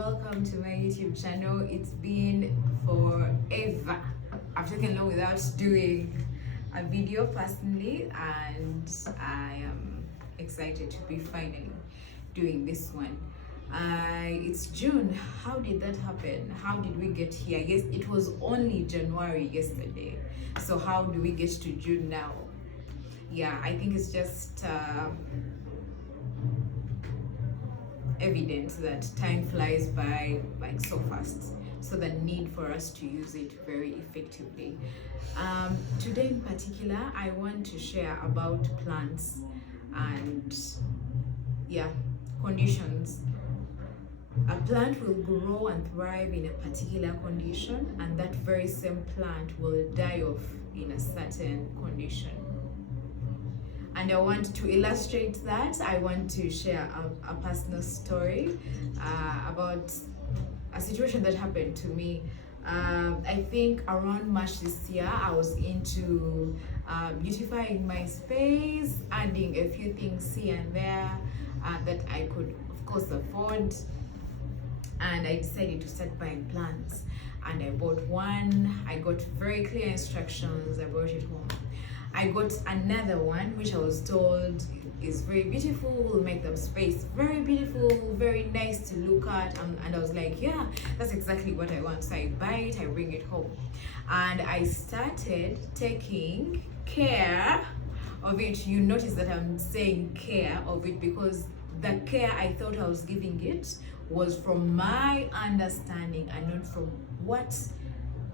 welcome to my YouTube channel. It's been forever. I've taken long without doing a video personally, and I am excited to be finally doing this one. It's June. How did that happen? How did we get here? I guess it was only January yesterday. So how do we get to June now? Yeah, I think it's just evidence that time flies by like so fast, so the need for us to use it very effectively. Today in particular, I want to share about plants and conditions. A plant will grow and thrive in a particular condition, and that very same plant will die off in a certain condition. And I want to illustrate that. I want to share a personal story about a situation that happened to me. I think around March this year, I was into beautifying my space, adding a few things here and there that I could, of course, afford. And I decided to start buying plants. And I bought one. I got very clear instructions. I brought it home. I got another one which I was told is very beautiful, will make the space very beautiful, very nice to look at, and I was like, yeah, that's exactly what I want. So I buy it, I bring it home, and I started taking care of it. You notice that I'm saying care of it because the care I thought I was giving it was from my understanding and not from what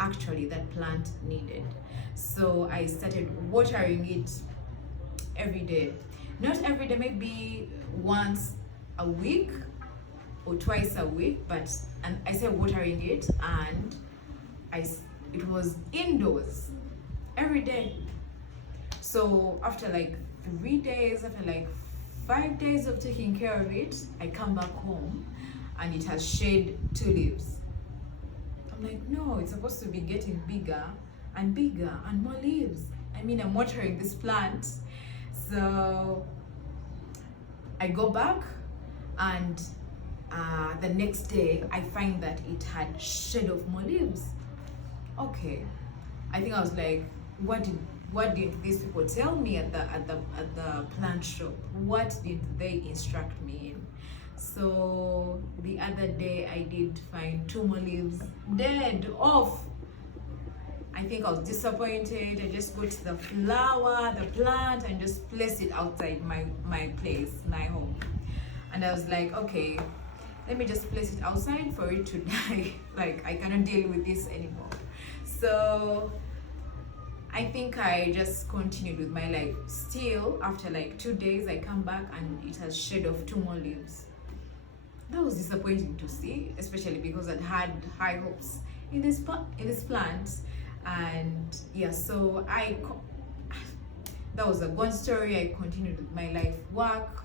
actually that plant needed. So I started watering it every day. Not every day, maybe once a week or twice a week, but and I started watering it, and it was indoors every day. So after like 3 days, after like 5 days of taking care of it, I come back home and it has shed 2 leaves. I'm like, no, it's supposed to be getting bigger and bigger and more leaves. I mean, I'm watering this plant. So I go back, and the next day I find that it had shed off more leaves. Okay, I think I was like, what did these people tell me at the plant shop? What did they instruct me in? So the other day I did find 2 more leaves dead off. I think I was disappointed. I just got the flower, the plant, and just placed it outside my place, my home. And I was like, okay, let me just place it outside for it to die. Like, I cannot deal with this anymore. So I think I just continued with my life. Still, after like 2 days, I come back and it has shed off 2 more leaves. That was disappointing to see, especially because I'd had high hopes in this plant. And yeah, so that was a gone story. I continued with my life work,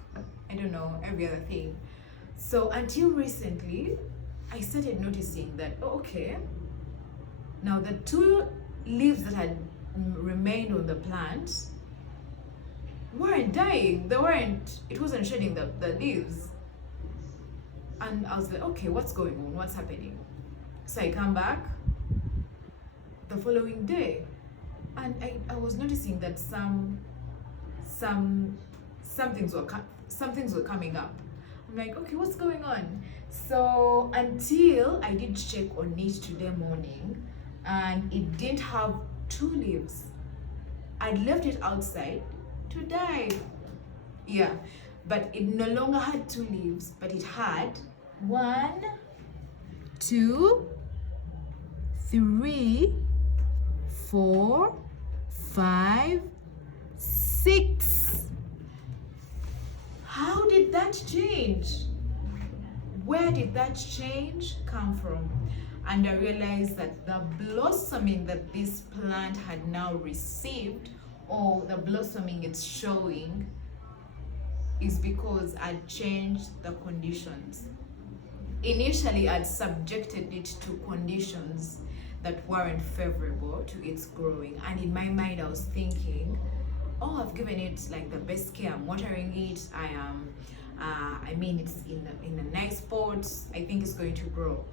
I don't know, every other thing. So until recently, I started noticing that, okay, now the 2 leaves that had remained on the plant weren't dying. It wasn't shedding the leaves. And I was like, okay, what's going on? What's happening? So I come back the following day, and I was noticing that some things were coming up. I'm like, okay, what's going on? So until I did check on it today morning, and it didn't have 2 leaves. I'd left it outside to die. Yeah, but it no longer had 2 leaves, but it had 1, 2, 3, 4, 5, 6. How did that change? Where did that change come from? And I realized that the blossoming that this plant had now received, or the blossoming it's showing, is because I changed the conditions. Initially, I'd subjected it to conditions that weren't favorable to its growing, and in my mind I was thinking, oh, I've given it like the best care, I'm watering it, I am it's in a nice spot, I think it's going to grow.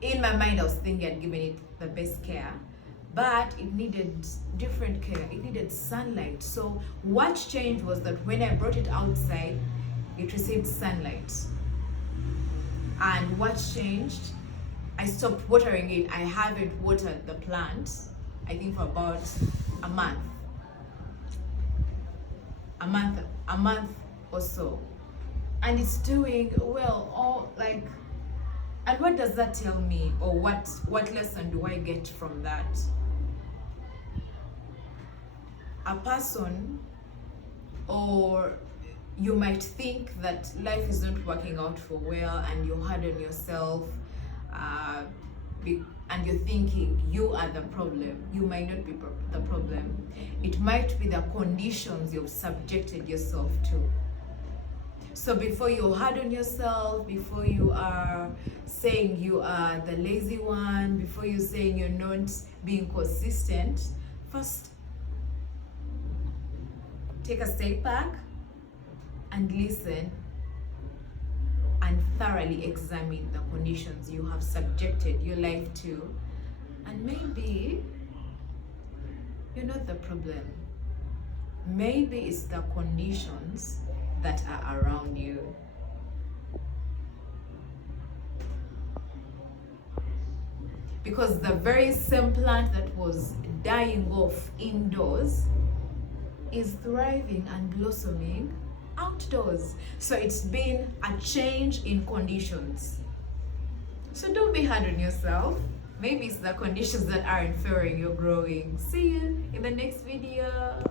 In my mind, I was thinking I'd given it the best care, but it needed different care. It needed sunlight. So what changed was that when I brought it outside, it received sunlight. And what changed? I stopped watering it. I haven't watered the plant, I think, for about a month. A month or so. And it's doing well. And what does that tell me, or what lesson do I get from that? A person, or you might think that life isn't working out for well, and you're hard on yourself, and you're thinking you are the problem. You might not be the problem. It might be the conditions you've subjected yourself to. So before you're hard on yourself, before you are saying you are the lazy one, before you're saying you're not being consistent, first take a step back and listen and thoroughly examine the conditions you have subjected your life to. And maybe you're not the problem. Maybe it's the conditions that are around you. Because the very same plant that was dying off indoors is thriving and blossoming outdoors. So it's been a change in conditions. So don't be hard on yourself. Maybe it's the conditions that aren't favoring your growing. See you in the next video.